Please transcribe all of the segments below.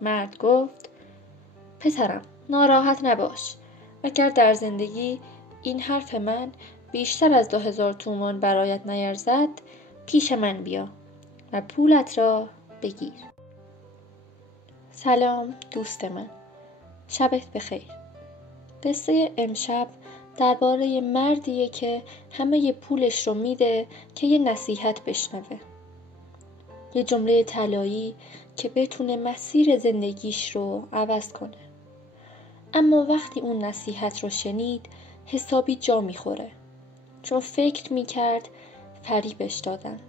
مرد گفت: پسرم ناراحت نباش. اگر در زندگی این حرف من بیشتر از 2000 تومان برایت نیرزد، پیش من بیا و پولت را بگیر. سلام دوست من. شبت بخیر. قصه امشب درباره مردیه که همه پولش رو میده که یه نصیحت بشنوه. یه جمله طلایی که بتونه مسیر زندگیش رو عوض کنه. اما وقتی اون نصیحت رو شنید حسابی جا میخوره، چون فکر میکرد فریبش دادن.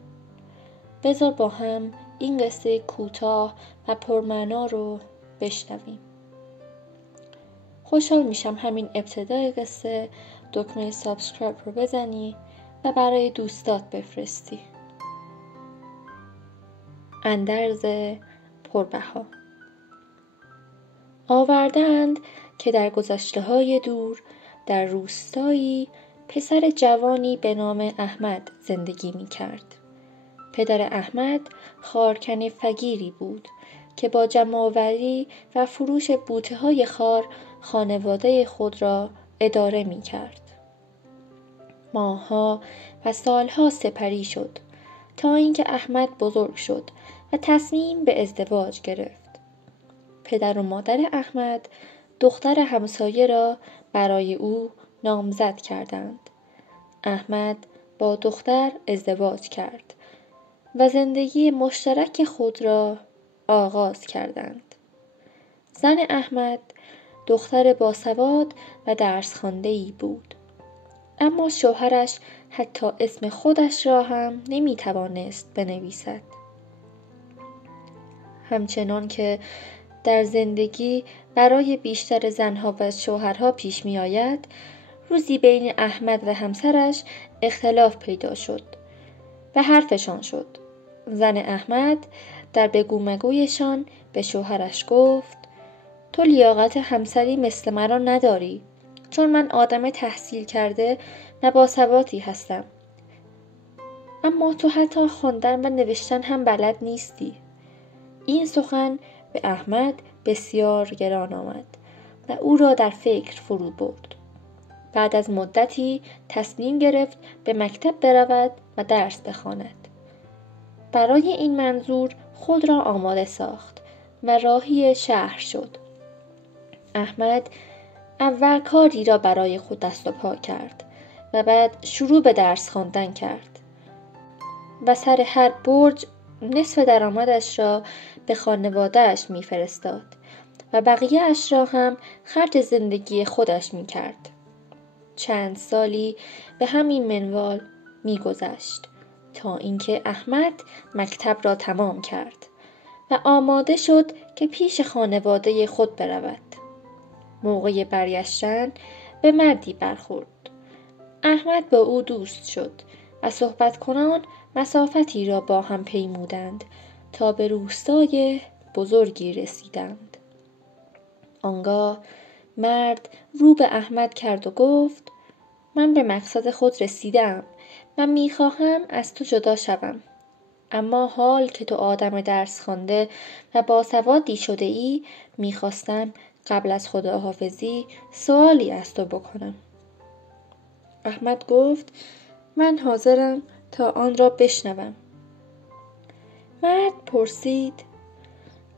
بذار با هم این قصه کوتاه و پرمعنا رو بشنویم. خوشحال میشم همین ابتدای قصه دکمه سابسکرایب رو بزنی و برای دوستات بفرستی. اندرز پربها. آوردند که در گذشته‌های دور در روستایی پسر جوانی به نام احمد زندگی می‌کرد. پدر احمد خارکن فقیری بود که با جمع‌آوری و فروش بوته‌های خار خانواده خود را اداره می‌کرد. ماه‌ها و سال‌ها سپری شد تا اینکه احمد بزرگ شد و تصمیم به ازدواج گرفت. پدر و مادر احمد دختر همسایه را برای او نامزد کردند. احمد با دختر ازدواج کرد و زندگی مشترک خود را آغاز کردند. زن احمد دختر باسواد و درس خوانده‌ای بود، اما شوهرش حتی اسم خودش را هم نمی‌توانست بنویسد. همچنان که در زندگی برای بیشتر زنها و شوهرها پیش می آید، روزی بین احمد و همسرش اختلاف پیدا شد و حرفشان شد. زن احمد در بگو مگویشان به شوهرش گفت: تو لیاقت همسری مثل مرا نداری، چون من آدم تحصیل کرده و باسوادی هستم، اما تو حتی خواندن و نوشتن هم بلد نیستی. این سخن به احمد بسیار گران آمد و او را در فکر فرو برد. بعد از مدتی تصمیم گرفت به مکتب برود و درس بخواند. برای این منظور خود را آماده ساخت و راهی شهر شد. احمد اول کاری را برای خود دست و پا کرد و بعد شروع به درس خواندن کرد و سر هر برج نصف درآمدش را به خانواده‌اش می‌فرستاد و بقیه اش را هم خرج زندگی خودش می‌کرد. چند سالی به همین منوال می‌گذشت تا اینکه احمد مکتب را تمام کرد و آماده شد که پیش خانواده خود برود. موقع برگشتن به مردی برخورد. احمد با او دوست شد و صحبت کنان مسافتی را با هم پیمودند تا به روستای بزرگی رسیدند. آنگاه مرد رو به احمد کرد و گفت: من به مقصد خود رسیدم و میخواهم از تو جدا شوم. اما حال که تو آدم درس خوانده و باسوادی شده ای، میخواستم قبل از خداحافظی سوالی از تو بکنم. احمد گفت: من حاضرم تا آن را بشنوم. مرد پرسید: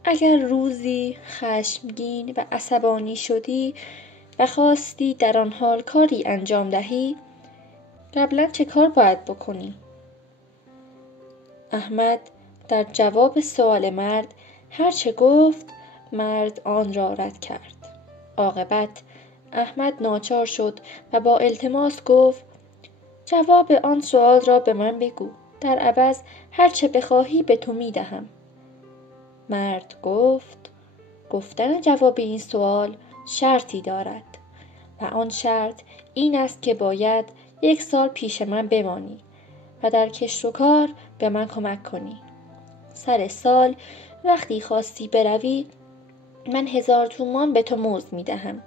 اگر روزی خشمگین و عصبانی شدی و خواستی در آن حال کاری انجام دهی، قبلا چه کار باید بکنی؟ احمد در جواب سوال مرد هرچه گفت، مرد آن را رد کرد. عاقبت احمد ناچار شد و با التماس گفت: جواب آن سوال را به من بگو، در عوض هرچه بخواهی به تو میدهم. مرد گفت: گفتن جواب این سوال شرطی دارد و آن شرط این است که باید 1 سال پیش من بمانی و در کشت و کار به من کمک کنی. سر سال وقتی خواستی بروی، من 1000 تومان به تو مزد میدهم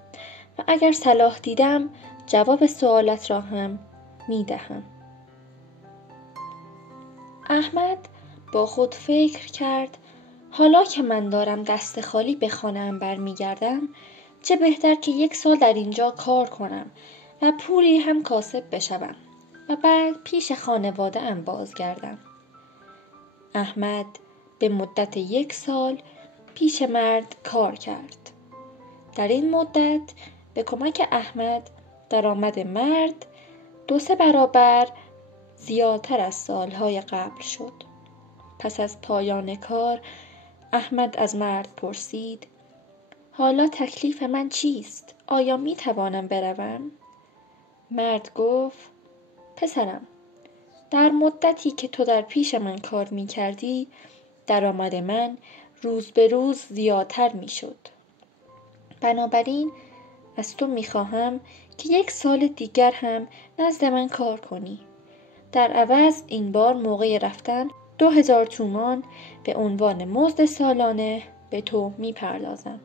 و اگر صلاح دیدم جواب سوالت را هم میدهم. احمد با خود فکر کرد: حالا که من دارم دست خالی به خانه‌ام برمیگردم، چه بهتر که 1 سال در اینجا کار کنم و پولی هم کاسب بشوم و بعد پیش خانواده‌ام بازگردم. احمد به مدت 1 سال پیش مرد کار کرد. در این مدت به کمک احمد درآمد مرد 2-3 برابر زیادتر از سالهای قبل شد. پس از پایان کار احمد از مرد پرسید: حالا تکلیف من چیست؟ آیا می توانم بروم؟ مرد گفت: پسرم، در مدتی که تو در پیش من کار می کردی درآمد من روز به روز زیادتر می شد. بنابراین از تو می خواهم که 1 سال دیگر هم نزد من کار کنی. در عوض این بار موقع رفتن 2000 تومان به عنوان مزد سالانه به تو می پردازم.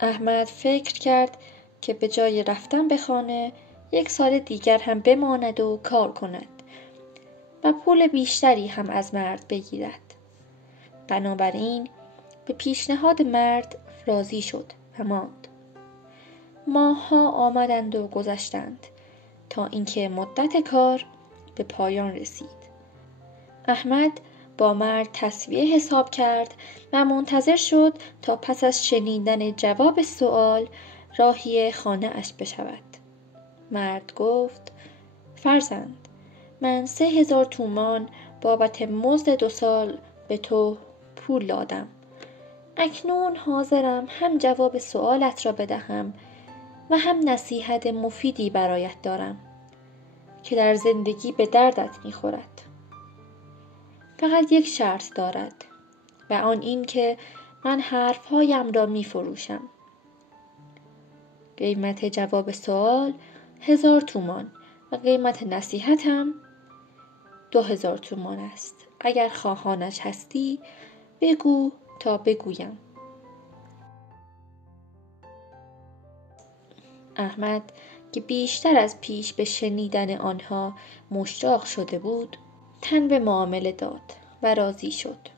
احمد فکر کرد که به جای رفتن به خانه 1 سال دیگر هم بماند و کار کند و پول بیشتری هم از مرد بگیرد. بنابراین به پیشنهاد مرد راضی شد و ماند. ماه‌ها آمدند و گذشتند تا اینکه مدت کار به پایان رسید. احمد با مرد تسویه حساب کرد و منتظر شد تا پس از شنیدن جواب سوال راهی خانه اش بشود. مرد گفت: فرزند، من 3000 تومان بابت مزد 2 سال به تو پول دادم. اکنون حاضرم هم جواب سوالت را بدهم و هم نصیحت مفیدی برایت دارم که در زندگی به دردت می‌خورد. فقط 1 شرط دارد و آن این که من حرفهایم را می‌فروشم. قیمت جواب سوال 1000 تومان و قیمت نصیحتم 2000 تومان است. اگر خواهانش هستی بگو تا بگویم. احمد که بیشتر از پیش به شنیدن آنها مشتاق شده بود تن به معامله داد و راضی شد.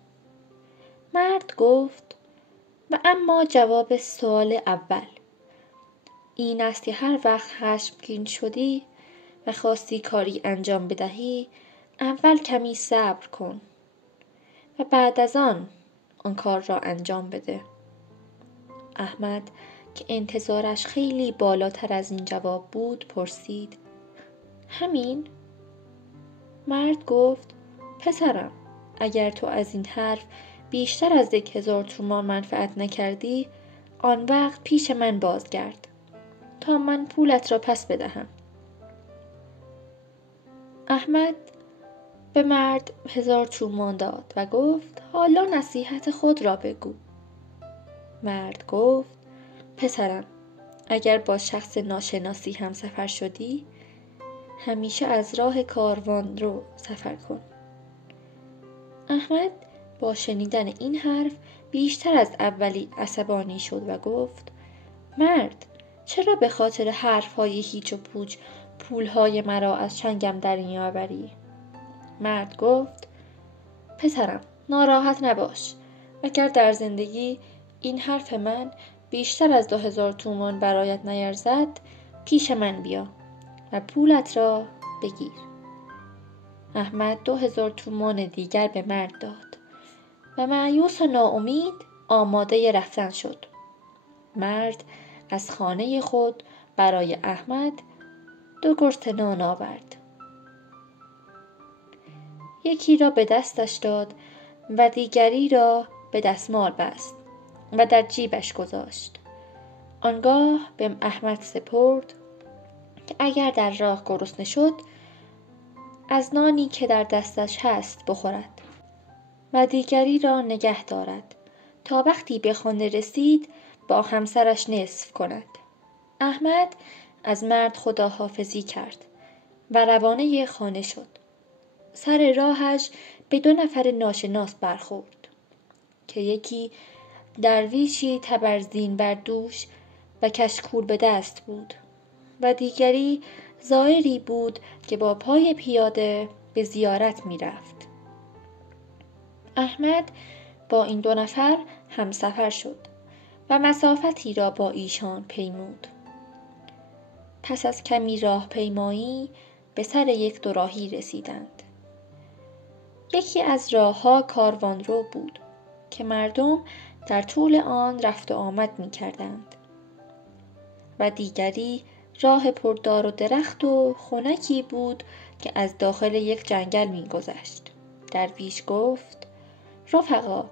مرد گفت: و اما جواب سوال اول، این است که هر وقت خشمگین شدی و خواستی کاری انجام بدهی اول کمی صبر کن و بعد از آن کار را انجام بده. احمد که انتظارش خیلی بالاتر از این جواب بود پرسید: همین؟ مرد گفت: پسرم، اگر تو از این حرف بیشتر از 1000 تومان منفعت نکردی آن وقت پیش من بازگرد تا من پولت را پس بدهم. احمد به مرد 1000 تومان داد و گفت: حالا نصیحت خود را بگو. مرد گفت: پسرم، اگر با شخص ناشناسی هم سفر شدی همیشه از راه کاروان رو سفر کن. احمد با شنیدن این حرف بیشتر از اولی عصبانی شد و گفت: مرد، چرا به خاطر حرفهای هیچ و پوچ پولهای مرا از چنگم در می‌آوری؟ مرد گفت: پسرم، ناراحت نباش. اگر در زندگی این حرف من بیشتر از 2000 تومان برایت نیرزد پیش من بیا و پولت را بگیر. احمد 2000 تومان دیگر به مرد داد و مایوس و ناامید آماده رفتن شد. مرد از خانه خود برای احمد 2 گرسته نان آورد. یکی را به دستش داد و دیگری را به دستمال بست و در جیبش گذاشت. آنگاه به احمد سپرد که اگر در راه گرسنه شد از نانی که در دستش هست بخورد و دیگری را نگه دارد تا وقتی به خانه رسید با همسرش نصف کند. احمد از مرد خداحافظی کرد و روانه خانه شد. سر راهش به 2 نفر ناشناس برخورد که یکی درویشی تبرزین بر دوش و کشکول به دست بود و دیگری زائری بود که با پای پیاده به زیارت می رفت. احمد با این 2 نفر همسفر شد و مسافتی را با ایشان پیمود. پس از کمی راه پیمایی به سر یک دوراهی رسیدند. یکی از راهها کاروانرو بود که مردم در طول آن رفت و آمد می کردند و دیگری راه پردار و درخت و خنکی بود که از داخل یک جنگل می گذشت. درویش گفت: رفقا،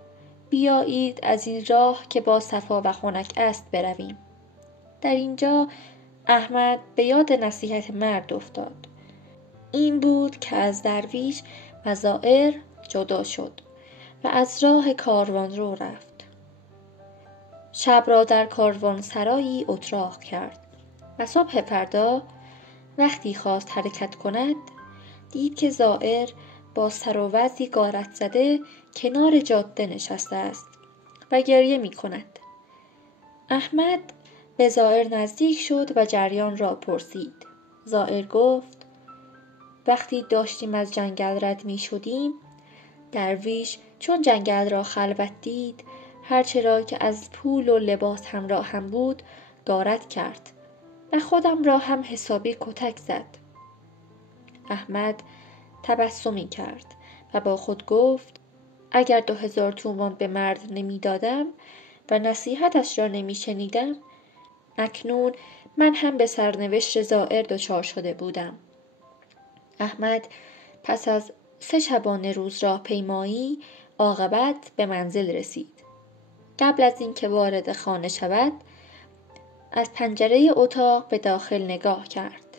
بیایید از این راه که با صفا و خنک است برویم. در اینجا احمد به یاد نصیحت مرد افتاد. این بود که از درویش و زائر جدا شد و از راه کاروانرو رفت. شب را در کاروان سرایی اتراق کرد و صبح فردا وقتی خواست حرکت کند دید که زائر با سر و وضعی غارت زده کنار جاده نشسته است و گریه می کند. احمد به زائر نزدیک شد و جریان را پرسید. زائر گفت: وقتی داشتیم از جنگل رد می شدیم، درویش چون جنگل را خلوت دید، هرچه را که از پول و لباس همراه هم بود غارت کرد و خودم را هم حسابی کتک زد. احمد تبسمی کرد و با خود گفت: اگر 2000 تومان به مرد نمی دادم و نصیحتش را نمی شنیدم، اکنون من هم به سرنوشت زائر دچار شده بودم. احمد پس از 3 شبانه روز راه پیمایی عاقبت به منزل رسید. قبل از اینکه وارد خانه شود، از پنجره اتاق به داخل نگاه کرد.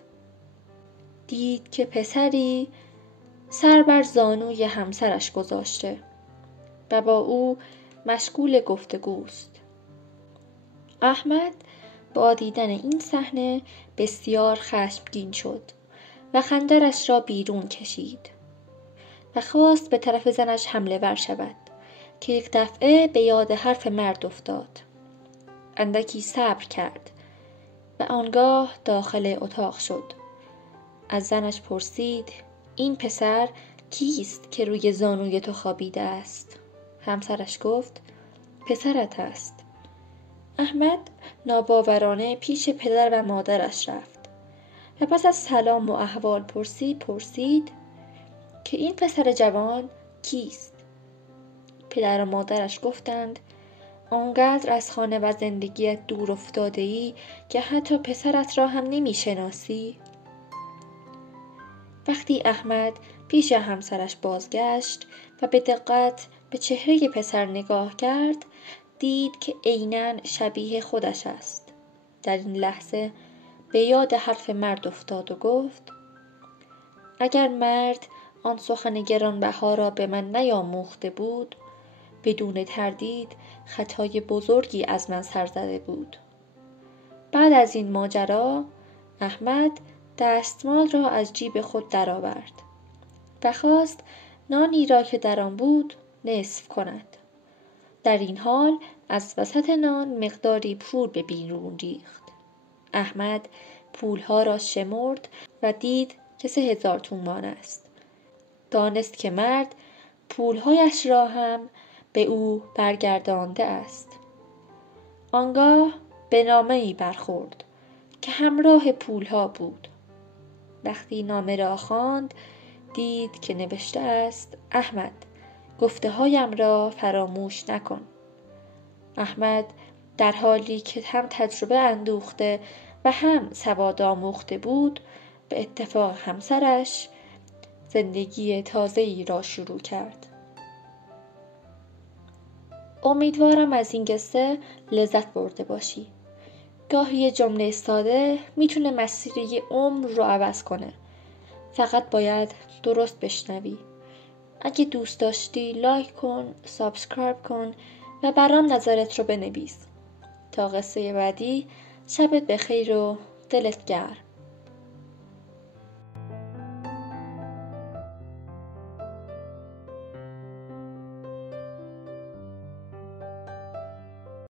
دید که پسری سر بر زانوی همسرش گذاشته و با او مشغول گفتگوست. احمد با دیدن این صحنه بسیار خشمگین شد و خنجرش را بیرون کشید و خواست به طرف زنش حمله ور شود که یک دفعه به یاد حرف مرد افتاد. اندکی صبر کرد و آنگاه داخل اتاق شد. از زنش پرسید: این پسر کیست که روی زانوی تو خوابیده است؟ همسرش گفت: پسرت است. احمد ناباورانه پیش پدر و مادرش رفت و پس از سلام و احوال پرسید که این پسر جوان کیست؟ پدر و مادرش گفتند: آنقدر از خانه و زندگیت دور افتاده‌ای که حتی پسرت را هم نمی‌شناسی؟ وقتی احمد پیش همسرش بازگشت و به دقت به چهره پسر نگاه کرد، دید که عیناً شبیه خودش است. در این لحظه به یاد حرف مرد افتاد و گفت: اگر مرد آن سخن گرانبها را به من نیاموخته بود، بدون تردید خطای بزرگی از من سر زده بود. بعد از این ماجرا احمد دستمال را از جیب خود درآورد و خواست نانی را که در آن بود نصف کند. در این حال از وسط نان مقداری پول به بیرون ریخت. احمد پولها را شمرد و دید که 3000 تومان است. دانست که مرد پولهایش را هم به او برگردانده است. آنگاه به نامه‌ای برخورد که همراه پولها بود. وقتی نامه را خواند، دید که نوشته است: احمد، گفته‌هایم را فراموش نکن. احمد در حالی که هم تجربه اندوخته و هم سواد آموخته بود، به اتفاق همسرش زندگی تازه‌ای را شروع کرد. امیدوارم از این قصه لذت برده باشی. گاهی یه جمله ساده میتونه مسیر یه عمر رو عوض کنه. فقط باید درست بشنوی. اگه دوست داشتی لایک کن، سابسکرایب کن و برام نظرت رو بنویس. تا قصه بعدی، شبت بخیر و دلت گرم.